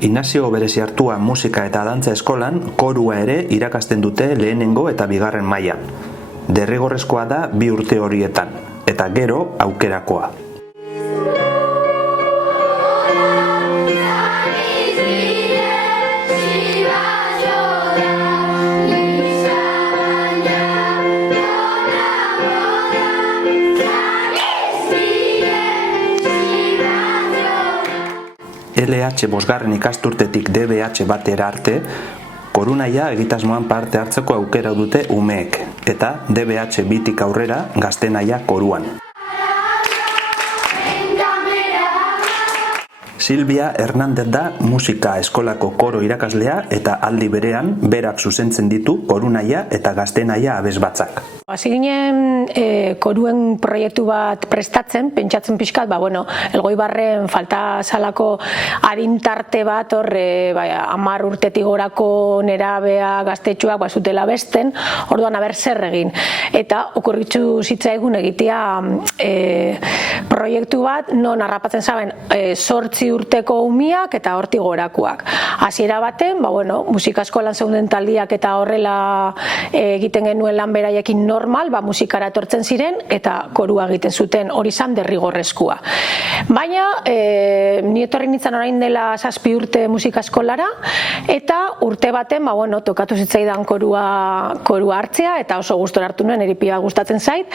Inazio Bereziartua Musika eta Dantza Eskolan korua ere irakasten dute lehenengo eta bigarren mailan. Derrigorrezkoa da 2 urte horietan, eta gero aukerakoa. LH bosgarren ikasturtetik DBH batera arte, korunaia egitasmoan parte hartzeko aukera dute umeek, eta DBH bitik aurrera gaztenaia koruan. Silvia Hernández da musika eskolako koro irakaslea eta aldi berean berak zuzentzen ditu korunaia eta gaztenaia abesbatzak. Hasi ginen koruen proiektu bat prestatzen, pentsatzen pixkat, Elgoibarren falta salako adintarte bat, 10 urtetik gorako nerabea gaztetxuak zutela besten, orduan aber zer egin. Eta okurritzu zitzaigun egitea proiektu bat, non harrapatzen zaben 8 urteko umiak eta hortik gorakoak. Hasiera baten, musika eskolan zeunden taldiak eta horrela egiten genuen lan beraiekin normal, musikara etortzen ziren eta korua egiten zuten, hori zan derrigorrezkoa. Baina, ni etorri nintzen orain dela 7 urte musika eskolara, eta urte baten, tokatu zitzaidan korua hartzea, eta oso gustora hartu nuen, eripia gustatzen zait,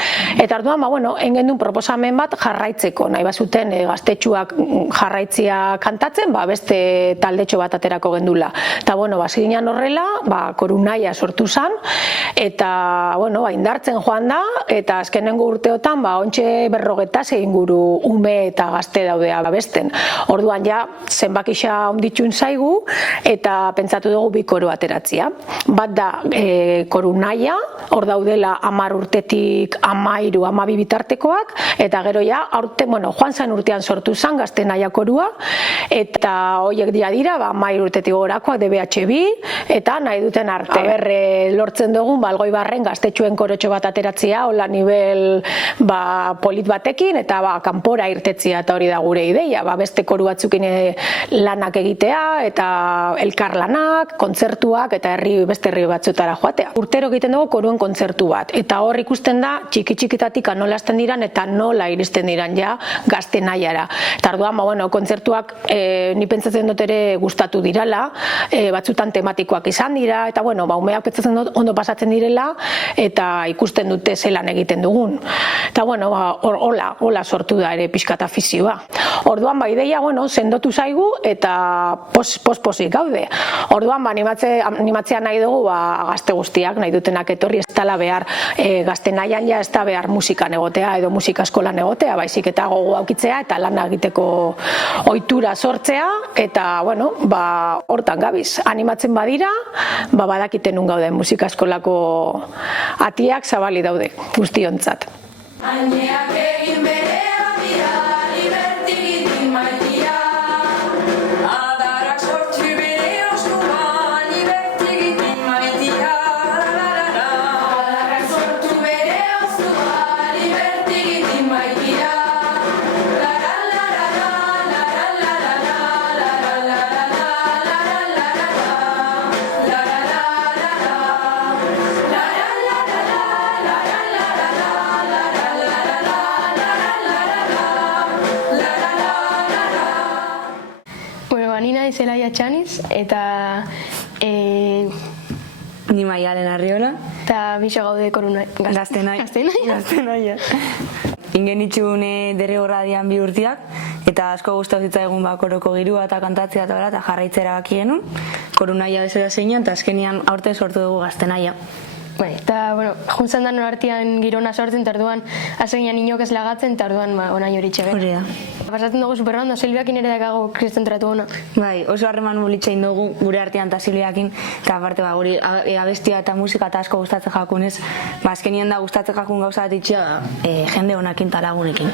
eta orduan, egin duen proposamen bat jarraitzeko, nahi bazuten gaztetxuak jarraitzia kantatzen, beste taldetxo bat aterako gendula. Eta, hasi ginen horrela, korunaia sortu zan, eta, indartzen joan da, eta azkenengo urteotan, ontxe 40 inguru ume eta gazte daudea besten. Orduan zenbakia onditxun zaigu, eta pentsatu dugu 2 koru ateratzia. Bat da korunaia, hor daudela 10 urtetik 13, 12 bitartekoak, eta gero joan zen urtean sortu zen gaztenaia korua, eta horiek dira 13 urtetik gorakoak DBH bi, eta nahi duten arte. Lortzen dugun, Elgoibarren gaztetxuen korotxo bat ateratzea, hola nivel polit batekin, eta kanpora irtetzia, eta hori da gure ideia, beste koru batzukin lanak egitea, eta elkarlanak, kontzertuak, eta beste herri batzutara joatea. Urtero egiten dugu koruen kontzertu bat, eta hor ikusten da, txiki-txikitatik nola hasten diran, eta nola iristen diran gaztenaiara. Eta orduan, kontzertuak ni pentsatzen dut ere gustatu dirala, batzutan tematikoak izan dira, eta umeak pentsatzen dut ondo pasatzen direla, eta ikusten dute zelan egiten dugun. Eta hola sortu da ere pixkat afizioa. Orduan ideia sendotu zaigu eta pospozik gaude. Orduan animatzea nahi dugu gazte guztiak, nahi dutenak etorri, ez dela behar gaztenaian ez da behar musikan egotea edo musika eskolan egotea, baizik eta gogo aukitzea eta lana egiteko ohitura sortzea, eta hortan gabiz. Animatzen badira, badakiten nun gauden musika eskolako atiak zabali daude guztiontzat. Zelaia Txaniz, eta ni Maialen Arriola, eta biso gaude gaztenaia. Ingenitxun derrigorradian 2 urteak, eta asko gustatu zitzaigun koroko girua eta kantatzea eta jarraitzera bakienun, korunaia bezala zeinan, eta azkenian aurten sortu dugu gaztenaia. Eta, juntzen da norartian girona sortzen, eta orduan aseginan inok ez lagatzen, eta orduan onain hori txege. Hori da. Pasatzen dugu superrondo, Silviakin ere dakago kristentratu hona. Oso harreman molitzein dugu gure artean eta Silviakin, eta aparte guri abestia eta musika eta asko gustatzen jakunez, azkenien da gustatzen jakun gauza bat itxia jende honakin eta lagunekin.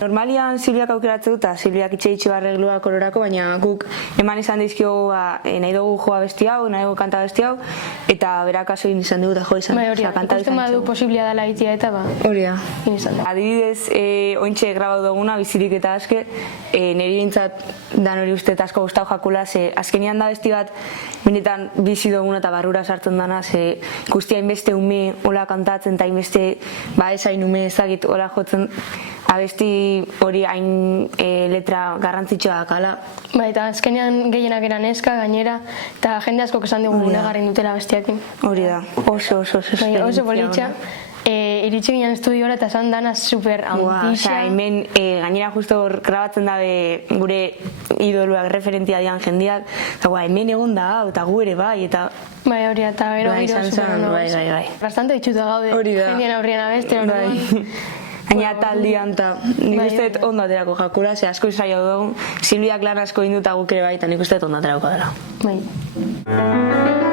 Normalian Silviak aukeratzen dut, eta Silviak itxe arreglua kororako, baina guk eman izan dizkiogu nahi dugu joa besti hau, nahi dugu kanta besti hau, eta berak kaso izan dugu eta jo izan. Bai, hori da, ikusten badu posiblia dela itia eta hori da. Izan da. Adibidez, ointxe grabau duguna, bizirik eta aske, niri bintzat dan hori uste asko gustau jakula, ze azkenian da besti bat, benetan bizi duguna eta barrura sartzen dana, ze ikustia inbeste ume hola kantatzen, eta inbeste esain ume ezagit hola jotzen, abesti hori hain letra garrantzitsua dakala. Bai, eta azkenean gehienak eran neska, gainera, eta jende asko esan dugu gunegarrin dutela bestiakin. Hori da, oso politxa. Iritsi ginen estudiora eta esan dana super handixa. Hemen gainera justo grabatzen dabe gure idoluak referentia dian jendeak, eta hemen egon da hau, eta gu ere bai, eta... Bai, hori, eta gero super ono. Bai. Bastante itxuta gaude, jendien aurrian abeste, orduan. Gaina taldian, eta nik uste dut ondo aterako jakula, ze asko izraio dugu, Silviak lan asko induta guk ere bai, eta nik uste dut ondo aterako dela. Bai.